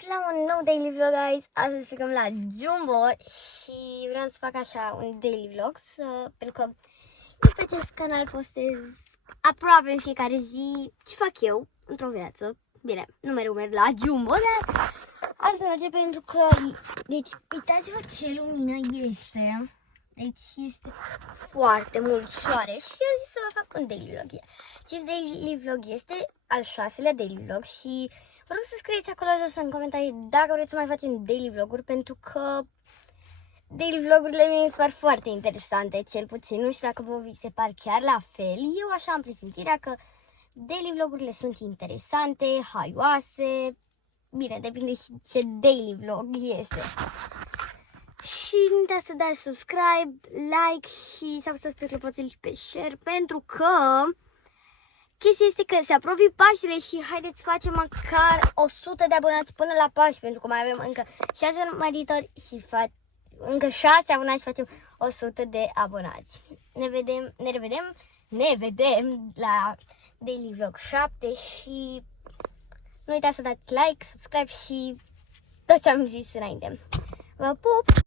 bine la un nou daily vlog, guys. Astăzi plecăm la Jumbo și vreau să fac așa un daily vlog, pentru că pe acest canal postez aproape în fiecare zi ce fac eu într-o viață. Bine, nu mereu merg la Jumbo, dar asta merge pentru că, deci, uitați-vă ce lumină este. Deci este foarte mult soare și am zis să vă fac un daily vlog. Acest daily vlog este al 6-lea daily vlog și vă rog să scrieți acolo jos în comentarii dacă vreți să mai facem daily vloguri, pentru că daily vlogurile mie mi se par foarte interesante, cel puțin. Nu știu dacă vă vi se par chiar la fel. Eu așa am presimțirea că daily vlogurile sunt interesante, haioase. Bine, depinde și ce daily vlog este. Și nu uitați să dați subscribe, like și să apăsați pe clopoțel și pe share, pentru că chestia este că se apropie Paștele și haideți să facem măcar 100 de abonați până la Paști, pentru că mai avem încă 6 urmăritori și încă 6 abonați și facem 100 de abonați. Ne vedem la Daily Vlog 7 și nu uitați să dați like, subscribe și tot ce am zis înainte. Vă pup!